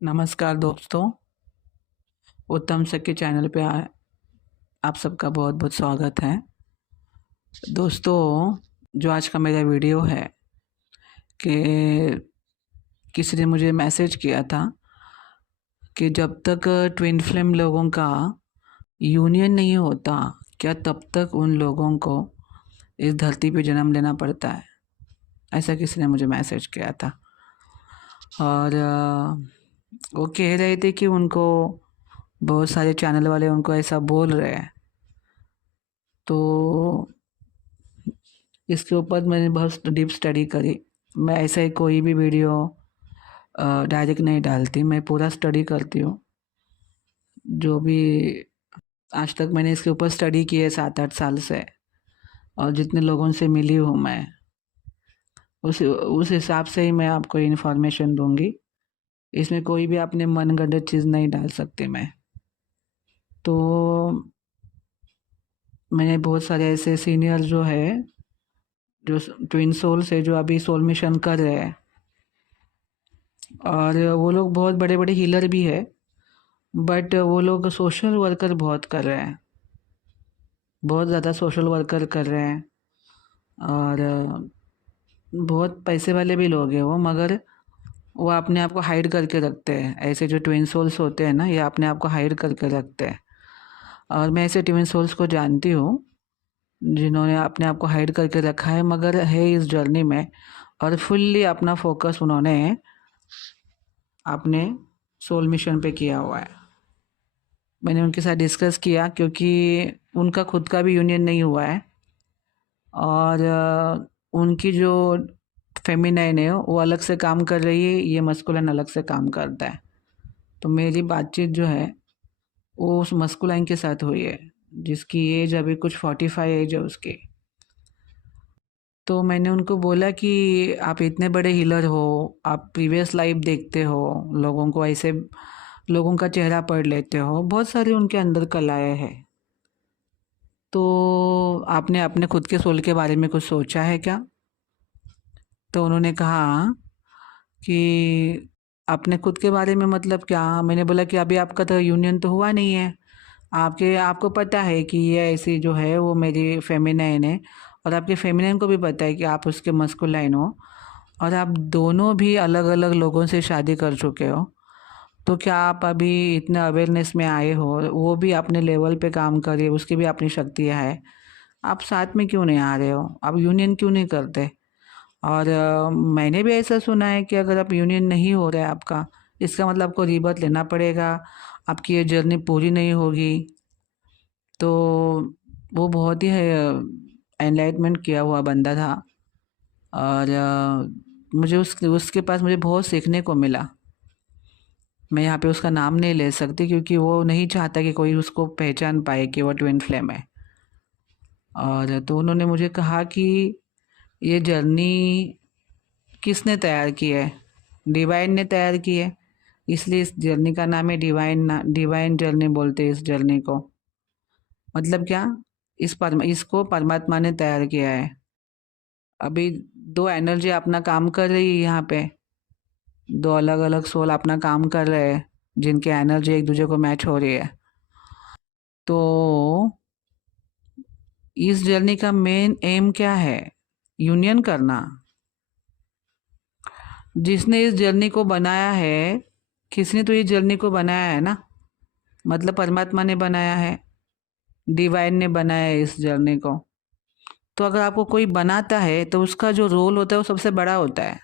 नमस्कार दोस्तों, उत्तम सर के चैनल पे आप सबका बहुत बहुत स्वागत है। दोस्तों, जो आज का मेरा वीडियो है कि किसी ने मुझे मैसेज किया था कि जब तक ट्विन फ्लेम लोगों का यूनियन नहीं होता, क्या तब तक उन लोगों को इस धरती पे जन्म लेना पड़ता है। ऐसा किसी ने मुझे मैसेज किया था और वो कह रहे थे कि उनको बहुत सारे चैनल वाले उनको ऐसा बोल रहे हैं। तो इसके ऊपर मैंने बहुत डीप स्टडी करी। मैं ऐसा ही कोई भी वीडियो डायरेक्ट नहीं डालती, मैं पूरा स्टडी करती हूँ। जो भी आज तक मैंने इसके ऊपर स्टडी की है 7-8 साल से, और जितने लोगों से मिली हूँ मैं उस हिसाब से ही मैं आपको इन्फॉर्मेशन दूंगी। इसमें कोई भी आपने मनगढ़ंत चीज़ नहीं डाल सकती मैं। तो मैंने बहुत सारे ऐसे सीनियर जो है, जो ट्विन सोल से जो अभी सोल मिशन कर रहे हैं, और वो लोग बहुत बड़े बड़े हीलर भी है, बट वो लोग सोशल वर्कर बहुत कर रहे हैं, बहुत ज़्यादा सोशल वर्कर कर रहे हैं। और बहुत पैसे वाले भी लोग हैं वो, मगर वो अपने आप को हाइड करके रखते हैं। ऐसे जो ट्विन सोल्स होते हैं ना, ये अपने आप को हाइड करके रखते हैं। और मैं ऐसे ट्विन सोल्स को जानती हूँ जिन्होंने अपने आप को हाइड करके रखा है, मगर है इस जर्नी में, और फुल्ली अपना फोकस उन्होंने अपने सोल मिशन पे किया हुआ है। मैंने उनके साथ डिस्कस किया क्योंकि उनका खुद का भी यूनियन नहीं हुआ है, और उनकी जो फेमिनाइन है वो अलग से काम कर रही है, ये मस्कुलाइन अलग से काम करता है। तो मेरी बातचीत जो है वो उस मस्कुलाइन के साथ हुई है, जिसकी एज अभी कुछ 45 एज है उसकी। तो मैंने उनको बोला कि आप इतने बड़े हीलर हो, आप प्रीवियस लाइफ देखते हो, लोगों को ऐसे लोगों का चेहरा पढ़ लेते हो, बहुत सारी उनके अंदर कलाएँ हैं। तो आपने अपने खुद के सोल के बारे में कुछ सोचा है क्या? तो उन्होंने कहा कि अपने खुद के बारे में मतलब क्या? मैंने बोला कि अभी आपका तो यूनियन तो हुआ नहीं है। आपको पता है कि ये ऐसी जो है वो मेरी फेमिनाइन है, और आपके फेमिनाइन को भी पता है कि आप उसके मस्कुलाइन हो, और आप दोनों भी अलग अलग लोगों से शादी कर चुके हो। तो क्या आप अभी इतने अवेयरनेस में आए हो, वो भी अपने लेवल पे काम कर रही है, उसकी भी अपनी शक्तियाँ है, आप साथ में क्यों नहीं आ रहे हो? आप यूनियन क्यों नहीं करते? और मैंने भी ऐसा सुना है कि अगर आप यूनियन नहीं हो रहा है आपका, इसका मतलब आपको रीबर्थ लेना पड़ेगा, आपकी ये जर्नी पूरी नहीं होगी। तो वो बहुत ही एनलाइटमेंट किया हुआ बंदा था, और मुझे उसके पास मुझे बहुत सीखने को मिला। मैं यहाँ पे उसका नाम नहीं ले सकती क्योंकि वो नहीं चाहता कि कोई उसको पहचान पाए कि वो ट्विन फ्लेम है। और तो उन्होंने मुझे कहा कि ये जर्नी किसने तैयार की है? डिवाइन ने तैयार की है, इसलिए इस जर्नी का नाम है डिवाइन जर्नी बोलते हैं इस जर्नी को। मतलब क्या? इसको परमात्मा ने तैयार किया है। अभी दो एनर्जी अपना काम कर रही है यहाँ पे, दो अलग अलग सोल अपना काम कर रहे हैं, जिनके एनर्जी एक दूसरे को मैच हो रही है। तो इस जर्नी का मेन एम क्या है? यूनियन करना। जिसने इस जर्नी को बनाया है, किसने तो इस जर्नी को बनाया है ना, मतलब परमात्मा ने बनाया है, डिवाइन ने बनाया है इस जर्नी को। तो अगर आपको कोई बनाता है तो उसका जो रोल होता है वो सबसे बड़ा होता है।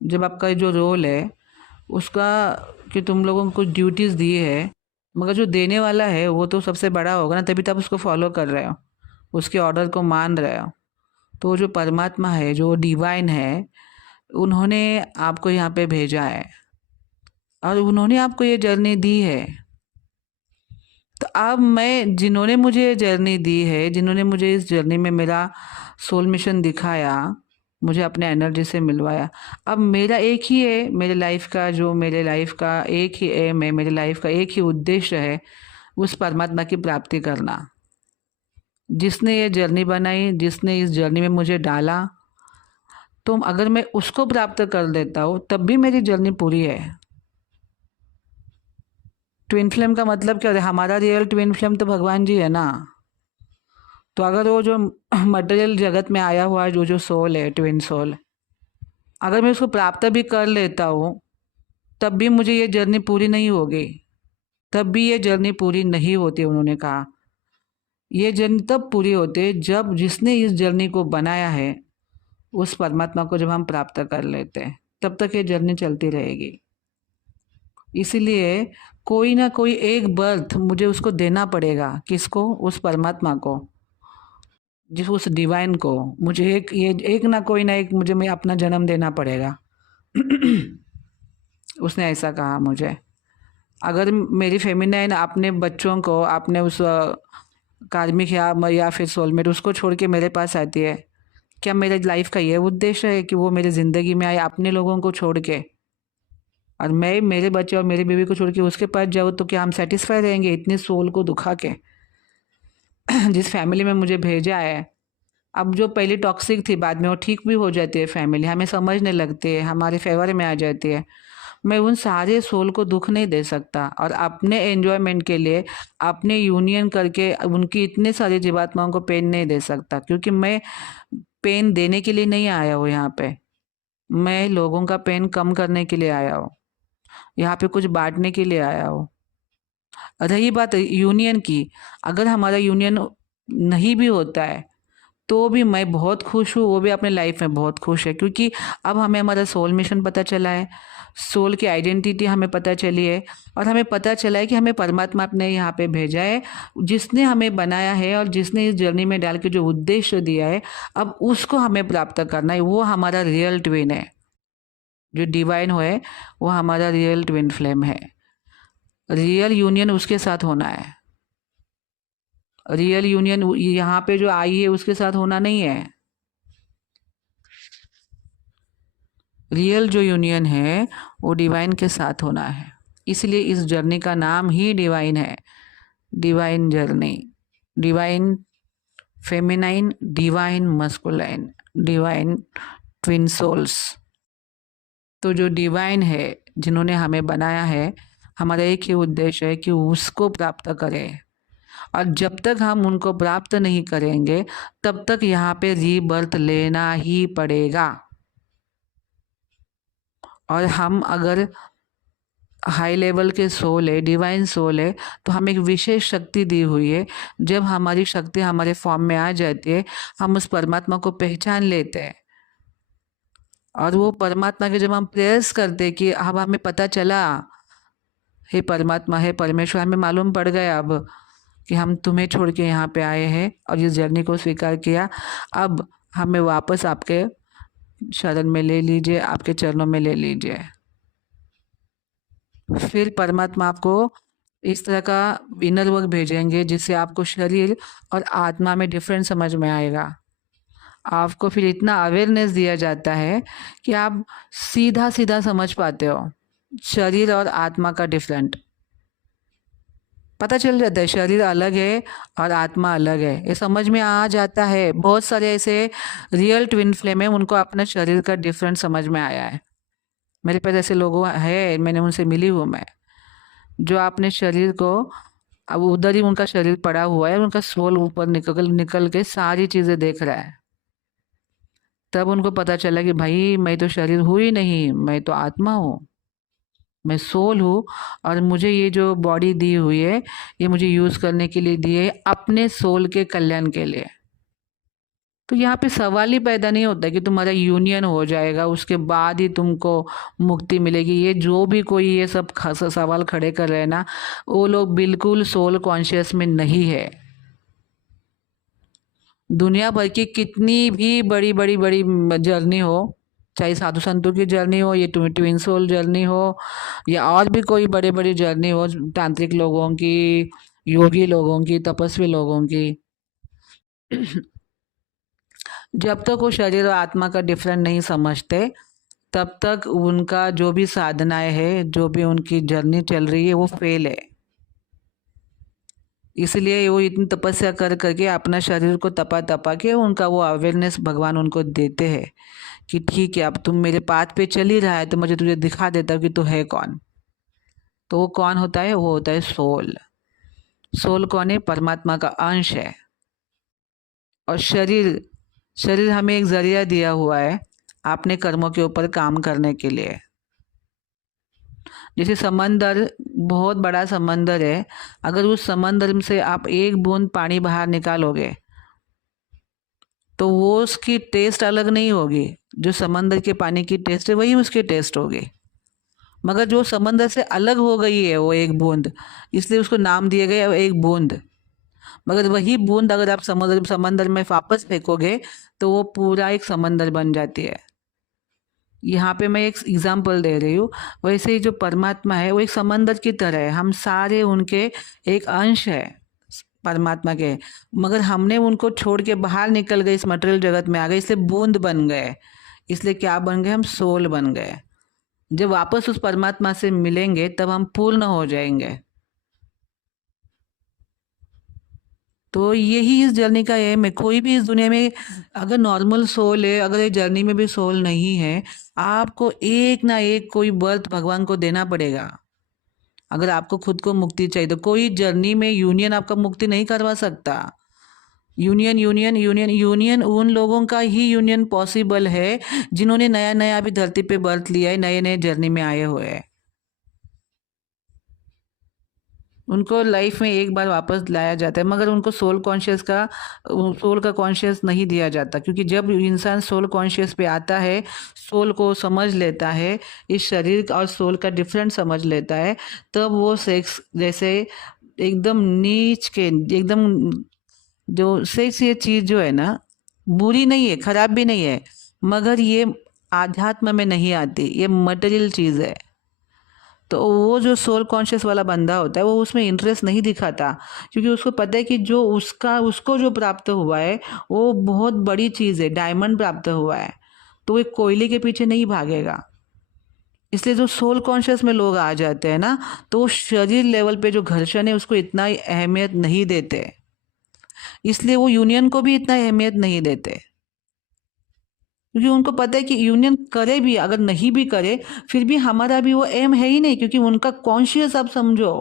जब आपका जो रोल है उसका, कि तुम लोगों को कुछ ड्यूटीज़ दी है, मगर जो देने वाला है वो तो सबसे बड़ा होगा ना, तभी तो आप उसको फॉलो कर रहे हो, उसके ऑर्डर को मान रहे हो। तो जो परमात्मा है, जो डिवाइन है, उन्होंने आपको यहाँ पे भेजा है, और उन्होंने आपको ये जर्नी दी है। तो अब मैं, जिन्होंने मुझे ये जर्नी दी है, जिन्होंने मुझे इस जर्नी में मेरा सोल मिशन दिखाया, मुझे अपने एनर्जी से मिलवाया, अब मेरा एक ही है, मेरे लाइफ का एक ही एम है, मेरे लाइफ का एक ही उद्देश्य है, उस परमात्मा की प्राप्ति करना। जिसने ये जर्नी बनाई, जिसने इस जर्नी में मुझे डाला, तो अगर मैं उसको प्राप्त कर लेता हूँ तब भी मेरी जर्नी पूरी है। ट्विन फ्लेम का मतलब क्या है? हमारा रियल ट्विन फ्लेम तो भगवान जी है ना। तो अगर वो जो मटेरियल जगत में आया हुआ है, जो जो सोल है, ट्विन सोल, अगर मैं उसको प्राप्त भी कर लेता हूँ तब भी मुझे ये जर्नी पूरी नहीं होगी। तब भी ये जर्नी पूरी नहीं होती। उन्होंने कहा ये जर्नी तब पूरी होती है जब जिसने इस जर्नी को बनाया है उस परमात्मा को जब हम प्राप्त कर लेते हैं, तब तक ये जर्नी चलती रहेगी। इसीलिए कोई ना कोई एक बर्थ मुझे उसको देना पड़ेगा। किसको? उस परमात्मा को, जिस उस डिवाइन को। मुझे एक ना कोई ना एक मुझे मैं अपना जन्म देना पड़ेगा। उसने ऐसा कहा मुझे। अगर मेरी फेमिनाइन अपने बच्चों को, अपने उस कार्मिक या फिर सोलमेट उसको छोड़ के मेरे पास आती है, क्या मेरे लाइफ का ये उद्देश्य है कि वो मेरी ज़िंदगी में आए अपने लोगों को छोड़ के, और मैं मेरे बच्चे और मेरी बीवी को छोड़ के उसके पास जाऊँ? तो क्या हम सेटिस्फाई रहेंगे इतनी सोल को दुखा के? जिस फैमिली में मुझे भेजा है, अब जो पहले टॉक्सिक थी बाद में वो ठीक भी हो जाती है, फैमिली हमें समझने लगती है, हमारे फेवर में आ जाती है। मैं उन सारे सोल को दुख नहीं दे सकता, और अपने एन्जॉयमेंट के लिए अपने यूनियन करके उनकी इतने सारी जीवात्माओं को पेन नहीं दे सकता, क्योंकि मैं पेन देने के लिए नहीं आया हूँ यहाँ पे। मैं लोगों का पेन कम करने के लिए आया हूँ, यहाँ पे कुछ बांटने के लिए आया हूँ। रही बात यूनियन की, अगर हमारा यूनियन नहीं भी होता है तो भी मैं बहुत खुश हूँ, वो भी अपने लाइफ में बहुत खुश है, क्योंकि अब हमें हमारा सोल मिशन पता चला है, सोल की आइडेंटिटी हमें पता चली है, और हमें पता चला है कि हमें परमात्मा अपने यहाँ पे भेजा है, जिसने हमें बनाया है और जिसने इस जर्नी में डाल के जो उद्देश्य दिया है, अब उसको हमें प्राप्त करना है। वो हमारा रियल ट्विन है, जो डिवाइन है वो हमारा रियल ट्विन फ्लेम है। रियल यूनियन उसके साथ होना है। रियल यूनियन यहाँ पे जो आई है उसके साथ होना नहीं है। रियल जो यूनियन है वो डिवाइन के साथ होना है। इसलिए इस जर्नी का नाम ही डिवाइन है। Divine journey, divine feminine, divine masculine, divine twin souls. तो जो डिवाइन है, जिन्होंने हमें बनाया है, हमारा एक ही उद्देश्य है कि उसको प्राप्त करें, और जब तक हम उनको प्राप्त नहीं करेंगे तब तक यहाँ पे रीबर्थ लेना ही पड़ेगा। और हम अगर हाई लेवल के सोल है, डिवाइन सोल है, तो हमें एक विशेष शक्ति दी हुई है। जब हमारी शक्ति हमारे फॉर्म में आ जाती है, हम उस परमात्मा को पहचान लेते हैं, और वो परमात्मा के जब हम प्रेयर्स करते कि अब हमें पता चला, हे परमात्मा, हे परमेश्वर, हमें मालूम पड़ गया अब कि हम तुम्हें छोड़ के यहाँ पे आए हैं और इस जर्नी को स्वीकार किया, अब हमें वापस आपके शरण में ले लीजिए, आपके चरणों में ले लीजिए। फिर परमात्मा आपको इस तरह का इनर वर्क भेजेंगे जिससे आपको शरीर और आत्मा में डिफरेंस समझ में आएगा। आपको फिर इतना अवेयरनेस दिया जाता है कि आप सीधा सीधा समझ पाते हो शरीर और आत्मा का डिफरेंट। पता चल जाता है शरीर अलग है और आत्मा अलग है, ये समझ में आ जाता है। बहुत सारे ऐसे रियल ट्विन फ्लेम है, उनको अपना शरीर का डिफरेंट समझ में आया है। मेरे पास ऐसे लोग हैं, मैंने उनसे मिली हूँ मैं, जो अपने शरीर को, अब उधर ही उनका शरीर पड़ा हुआ है, उनका सोल ऊपर निकल निकल के सारी चीज़ें देख रहा है। तब उनको पता चला कि भाई मैं तो शरीर हूँ ही नहीं, मैं तो आत्मा हूँ, मैं सोल हूँ, और मुझे ये जो बॉडी दी हुई है ये मुझे यूज़ करने के लिए दी है अपने सोल के कल्याण के लिए। तो यहाँ पे सवाल ही पैदा नहीं होता कि तुम्हारा यूनियन हो जाएगा उसके बाद ही तुमको मुक्ति मिलेगी। ये जो भी कोई ये सब सवाल खड़े कर रहे हैं ना, वो लोग बिल्कुल सोल कॉन्शियस में नहीं है। दुनिया भर की कितनी भी बड़ी बड़ी बड़ी जर्नी हो, चाहे साधु संतों की जर्नी हो, ये ट्विन सोल जर्नी हो, या और भी कोई बड़े बड़ी जर्नी हो, तांत्रिक लोगों की, योगी लोगों की, तपस्वी लोगों की, जब तक वो शरीर और आत्मा का डिफरेंट नहीं समझते तब तक उनका जो भी साधनाएं है, जो भी उनकी जर्नी चल रही है, वो फेल है। इसलिए वो इतनी तपस्या कर करके अपना शरीर को तपा तपा के उनका वो अवेयरनेस भगवान उनको देते हैं कि ठीक है, अब तुम मेरे पाथ पे चल ही रहा है तो मुझे तुझे दिखा देता हूँ कि तू है कौन। तो वो कौन होता है? वो होता है सोल। सोल कौन है? परमात्मा का अंश है। और शरीर, शरीर हमें एक जरिया दिया हुआ है अपने कर्मों के ऊपर काम करने के लिए। जैसे समंदर, बहुत बड़ा समंदर है, अगर उस समंदर में से आप एक बूंद पानी बाहर निकालोगे तो वो उसकी टेस्ट अलग नहीं होगी। जो समंदर के पानी की टेस्ट है वही उसकी टेस्ट होगी। मगर जो समंदर से अलग हो गई है वो एक बूंद, इसलिए उसको नाम दिया गया एक बूंद। मगर वही बूंद अगर आप समंदर समंदर में वापस फेंकोगे तो वो पूरा एक समंदर बन जाती है। यहाँ पे मैं एक एग्जाम्पल दे रही हूँ। वैसे ही जो परमात्मा है वो एक समंदर की तरह है, हम सारे उनके एक अंश है परमात्मा के। मगर हमने उनको छोड़ के बाहर निकल गए, इस मटेरियल जगत में आ गए, इसलिए बूंद बन गए। इसलिए क्या बन गए? हम सोल बन गए। जब वापस उस परमात्मा से मिलेंगे तब हम पूर्ण हो जाएंगे। तो यही इस जर्नी का एम है। कोई भी इस दुनिया में अगर नॉर्मल सोल है, अगर इस जर्नी में भी सोल नहीं है, आपको एक ना एक कोई बर्थ भगवान को देना पड़ेगा। अगर आपको खुद को मुक्ति चाहिए तो कोई जर्नी में यूनियन आपका मुक्ति नहीं करवा सकता। यूनियन यूनियन यूनियन यूनियन उन लोगों का ही यूनियन पॉसिबल है जिन्होंने नया नया अभी धरती पे बर्थ लिया है, नए नए जर्नी में आए हुए हैं। उनको लाइफ में एक बार वापस लाया जाता है, मगर उनको सोल का कॉन्शियस नहीं दिया जाता। क्योंकि जब इंसान सोल कॉन्शियस पे आता है, सोल को समझ लेता है, इस शरीर और सोल का डिफरेंस समझ लेता है, तब वो सेक्स जैसे एकदम नीच के एकदम, जो सेक्स ये चीज़ जो है ना, बुरी नहीं है, खराब भी नहीं है, मगर ये आध्यात्म में नहीं आती, ये मटेरियल चीज़ है। तो वो जो सोल कॉन्शियस वाला बंदा होता है वो उसमें इंटरेस्ट नहीं दिखाता, क्योंकि उसको पता है कि जो उसका उसको जो प्राप्त हुआ है वो बहुत बड़ी चीज़ है, डायमंड प्राप्त हुआ है। तो वो एक कोयले के पीछे नहीं भागेगा। इसलिए जो सोल कॉन्शियस में लोग आ जाते हैं ना, तो वो शरीर लेवल पे जो घर्षण है उसको इतना अहमियत नहीं देते, इसलिए वो यूनियन को भी इतना अहमियत नहीं देते। क्योंकि उनको पता है कि यूनियन करे भी, अगर नहीं भी करे फिर भी हमारा भी वो एम है ही नहीं, क्योंकि उनका कॉन्शियस आप समझो।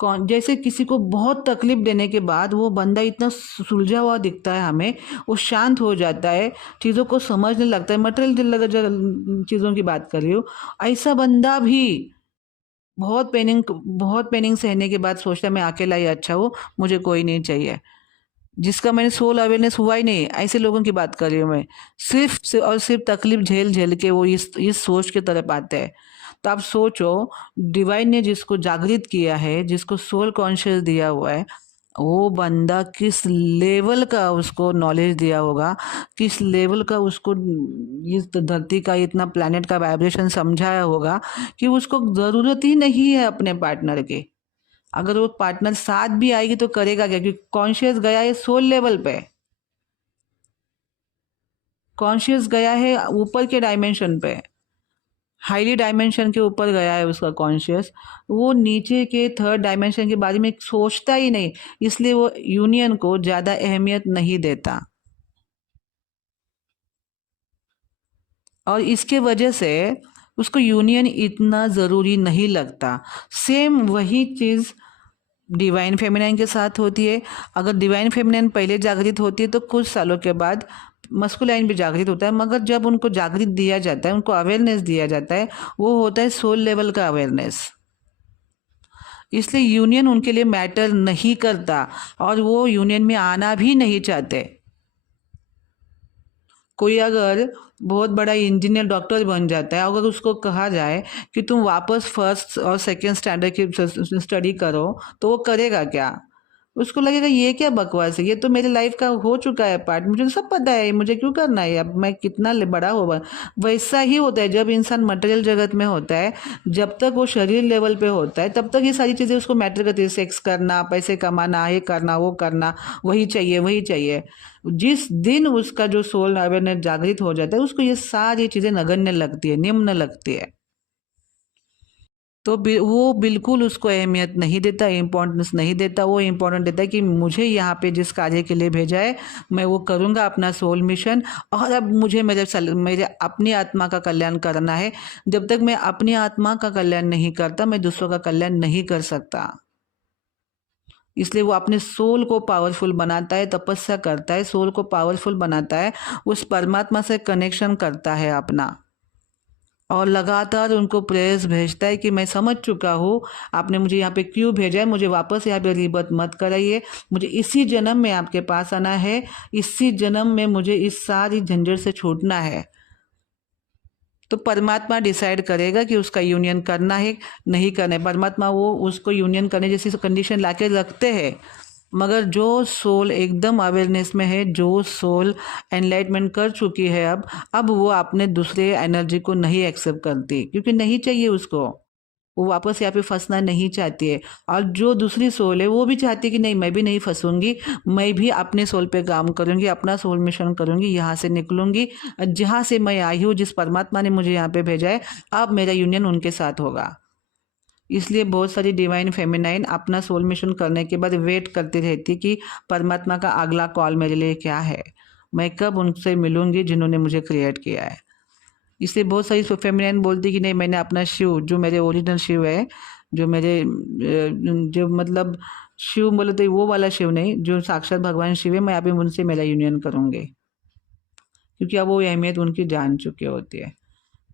कौन जैसे किसी को बहुत तकलीफ देने के बाद वो बंदा इतना सुलझा हुआ दिखता है हमें, वो शांत हो जाता है, चीज़ों को समझने लगता है, मटेरियल चीज़ों की बात कर रही हूँ। ऐसा बंदा भी बहुत पेनिंग सहने के बाद सोचता है मैं अकेला ही अच्छा हूँ, मुझे कोई नहीं चाहिए। जिसका मैंने सोल अवेयरनेस हुआ ही नहीं, ऐसे लोगों की बात कर रही हूँ मैं। और सिर्फ तकलीफ झेल झेल के वो इस सोच की तरफ आते हैं। तो आप सोचो, डिवाइन ने जिसको जागृत किया है, जिसको सोल कॉन्शियस दिया हुआ है, वो बंदा किस लेवल का उसको नॉलेज दिया होगा, किस लेवल का उसको इस धरती का, इतना प्लैनेट का वाइब्रेशन समझाया होगा कि उसको ज़रूरत ही नहीं है अपने पार्टनर की। अगर वो पार्टनर साथ भी आएगी तो करेगा क्या? क्योंकि कॉन्शियस गया है सोल लेवल पे, कॉन्शियस गया है ऊपर के डायमेंशन पे, हाईली डायमेंशन के ऊपर गया है उसका कॉन्शियस। वो नीचे के थर्ड डायमेंशन के बारे में सोचता ही नहीं, इसलिए वो यूनियन को ज़्यादा अहमियत नहीं देता। और इसके वजह से उसको यूनियन इतना ज़रूरी नहीं लगता। सेम वही चीज़ डिवाइन फेमिनाइन के साथ होती है। अगर डिवाइन फेमिनाइन पहले जागृत होती है तो कुछ सालों के बाद मस्कुलाइन भी जागृत होता है, मगर जब उनको जागृत दिया जाता है, उनको अवेयरनेस दिया जाता है, वो होता है सोल लेवल का अवेयरनेस। इसलिए यूनियन उनके लिए मैटर नहीं करता और वो यूनियन में आना भी नहीं चाहते। कोई अगर बहुत बड़ा इंजीनियर डॉक्टर बन जाता है, अगर उसको कहा जाए कि तुम वापस फर्स्ट और सेकंड स्टैंडर्ड की स्टडी करो, तो वो करेगा क्या? उसको लगेगा ये क्या बकवास है, ये तो मेरी लाइफ का हो चुका है पार्ट, मुझे तो सब पता है, मुझे क्यों करना है, अब मैं कितना बड़ा होगा। वैसा ही होता है जब इंसान मटेरियल जगत में होता है। जब तक वो शरीर लेवल पे होता है तब तक ये सारी चीज़ें उसको मैटर करती है, सेक्स करना, पैसे कमाना, ये करना, वो करना, वही चाहिए वही चाहिए। जिस दिन उसका जो सोल अवेयरनेस जागृत हो जाता है, उसको ये सारी चीज़ें नगण्य लगती है, निम्न लगती है। तो वो बिल्कुल उसको अहमियत नहीं देता, इम्पोर्टेंस नहीं देता। वो इम्पोर्टेंट देता है कि मुझे यहाँ पे जिस कार्य के लिए भेजा है मैं वो करूँगा, अपना सोल मिशन। और अब मुझे मेरे अपनी आत्मा का कल्याण करना है। जब तक मैं अपनी आत्मा का कल्याण नहीं करता, मैं दूसरों का कल्याण नहीं कर सकता। इसलिए वो अपने सोल को पावरफुल बनाता है, तपस्या करता है, सोल को पावरफुल बनाता है, उस परमात्मा से कनेक्शन करता है अपना, और लगातार उनको प्रेयर्स भेजता है कि मैं समझ चुका हूँ आपने मुझे यहाँ पे क्यों भेजा है, मुझे वापस यहाँ पे रीबर्थ मत कराइए, मुझे इसी जन्म में आपके पास आना है, इसी जन्म में मुझे इस सारी झंझट से छूटना है। तो परमात्मा डिसाइड करेगा कि उसका यूनियन करना है नहीं करना है। परमात्मा वो उसको यूनियन करने जैसी कंडीशन लाके रखते हैं, मगर जो सोल एकदम अवेयरनेस में है, जो सोल एनलाइटमेंट कर चुकी है, अब वो अपने दूसरे एनर्जी को नहीं एक्सेप्ट करती, क्योंकि नहीं चाहिए उसको। वो वापस यहाँ पे फंसना नहीं चाहती है। और जो दूसरी सोल है वो भी चाहती है कि नहीं, मैं भी नहीं फंसूंगी, मैं भी अपने सोल पे काम करूंगी, अपना सोल मिशन करूंगी, यहाँ से निकलूंगी, जहाँ से मैं आई हूँ, जिस परमात्मा ने मुझे यहाँ पे भेजा है, अब मेरा यूनियन उनके साथ होगा। इसलिए बहुत सारी डिवाइन फेमिनाइन अपना सोल मिशन करने के बाद वेट करती रहती कि परमात्मा का अगला कॉल मेरे लिए क्या है, मैं कब उनसे मिलूंगी जिन्होंने मुझे क्रिएट किया है। इसलिए बहुत सारी फेमिनाइन बोलती कि नहीं, मैंने अपना शिव, जो मेरे ओरिजिनल शिव है, जो मेरे जो मतलब शिव बोले तो वो वाला शिव नहीं, जो साक्षात भगवान शिव है, मैं अभी उनसे मेरा यूनियन करूँगी, क्योंकि अब वो अहमियत उनकी जान चुकी होती है।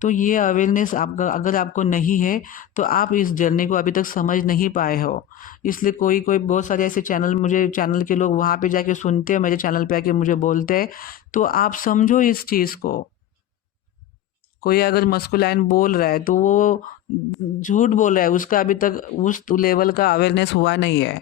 तो ये अवेयरनेस आपका अगर आपको नहीं है तो आप इस जर्नी को अभी तक समझ नहीं पाए हो। इसलिए कोई कोई बहुत सारे ऐसे चैनल के लोग वहाँ पे जाके सुनते हैं, मेरे चैनल पे आके मुझे बोलते हैं। तो आप समझो इस चीज़ को। कोई अगर मस्कुलाइन बोल रहा है तो वो झूठ बोल रहा है, उसका अभी तक उस लेवल का अवेयरनेस हुआ नहीं है।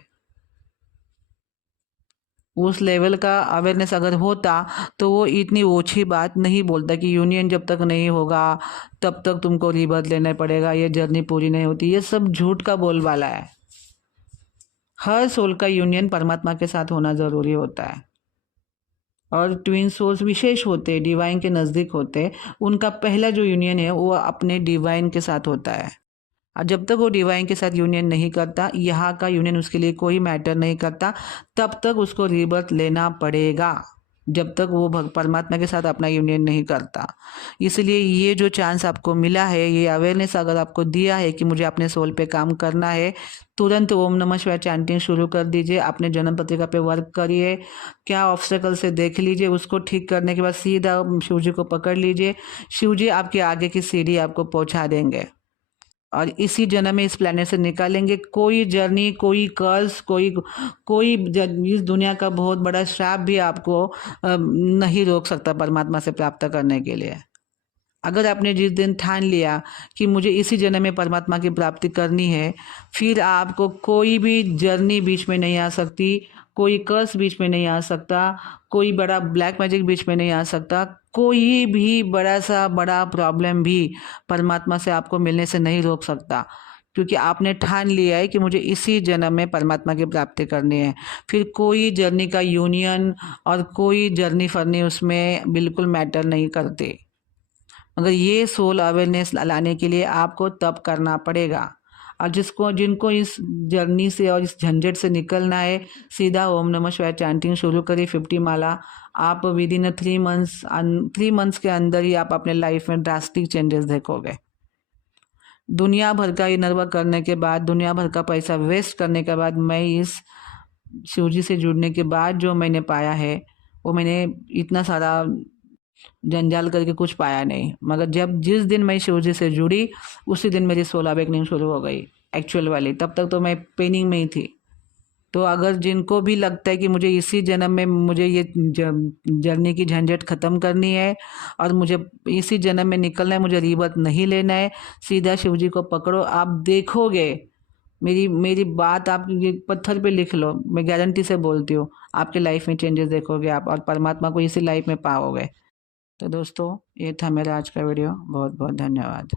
उस लेवल का अवेयरनेस अगर होता तो वो इतनी ओछी बात नहीं बोलता कि यूनियन जब तक नहीं होगा तब तक तुमको रीबर्थ लेना पड़ेगा, ये जर्नी पूरी नहीं होती। ये सब झूठ का बोलबाला है। हर सोल का यूनियन परमात्मा के साथ होना ज़रूरी होता है। और ट्विन सोल्स विशेष होते हैं, डिवाइन के नज़दीक होते हैं, उनका पहला जो यूनियन है वो अपने डिवाइन के साथ होता है। और जब तक वो डिवाइन के साथ यूनियन नहीं करता, यहाँ का यूनियन उसके लिए कोई मैटर नहीं करता, तब तक उसको रीबर्थ लेना पड़ेगा, जब तक वो परमात्मा के साथ अपना यूनियन नहीं करता। इसलिए ये जो चांस आपको मिला है, ये अवेयरनेस अगर आपको दिया है कि मुझे अपने सोल पे काम करना है, तुरंत ओम नमः शिवाय चैंटिंग शुरू कर दीजिए, अपने जन्म पत्रिका पे वर्क करिए, क्या ऑब्स्टेकल से देख लीजिए, उसको ठीक करने के बाद सीधा शिव जी को पकड़ लीजिए, शिव जी आपके आगे की सीढ़ी आपको पहुंचा देंगे और इसी जन्म में इस प्लेनेट से निकालेंगे। कोई जर्नी, कोई कर्ज, इस दुनिया का बहुत बड़ा श्राप भी आपको नहीं रोक सकता परमात्मा से प्राप्त करने के लिए। अगर आपने जिस दिन ठान लिया कि मुझे इसी जन्म में परमात्मा की प्राप्ति करनी है, फिर आपको कोई भी जर्नी बीच में नहीं आ सकती, कोई कर्स बीच में नहीं आ सकता, कोई बड़ा ब्लैक मैजिक बीच में नहीं आ सकता, कोई भी बड़ा प्रॉब्लम भी परमात्मा से आपको मिलने से नहीं रोक सकता, क्योंकि आपने ठान लिया है कि मुझे इसी जन्म में परमात्मा की प्राप्ति करनी है। फिर कोई जर्नी का यूनियन और कोई जर्नी फरनी उसमें बिल्कुल मैटर नहीं करते। मगर ये सोल अवेयरनेस लाने के लिए आपको तप करना पड़ेगा। और जिनको इस जर्नी से और इस झंझट से निकलना है, सीधा ओम नमः शिवाय चैंटिंग शुरू करिए 50 माला। आप विद इन 3 मंथ्स के अंदर ही आप अपने लाइफ में ड्रास्टिक चेंजेस देखोगे। दुनिया भर का इनर वर्क करने के बाद, दुनिया भर का पैसा वेस्ट करने के बाद, मैं इस शिवजी से जुड़ने के बाद जो मैंने पाया है, वो मैंने इतना सारा जंजाल करके कुछ पाया नहीं। मगर जिस दिन मैं शिवजी से जुड़ी, उसी दिन मेरी सोल अवेकनिंग शुरू हो गई एक्चुअल वाली। तब तक तो मैं पेनिंग में ही थी। तो अगर जिनको भी लगता है कि मुझे इसी जन्म में मुझे ये जर्नी की झंझट ख़त्म करनी है और मुझे इसी जन्म में निकलना है, मुझे रीबर्थ नहीं लेना है, सीधा शिवजी को पकड़ो, आप देखोगे। मेरी मेरी बात आप ये पत्थर पे लिख लो, मैं गारंटी से बोलती हूँ, आपके लाइफ में चेंजेस देखोगे आप, और परमात्मा को इसी लाइफ में पाओगे। तो दोस्तों, ये था मेरा आज का वीडियो। बहुत बहुत धन्यवाद।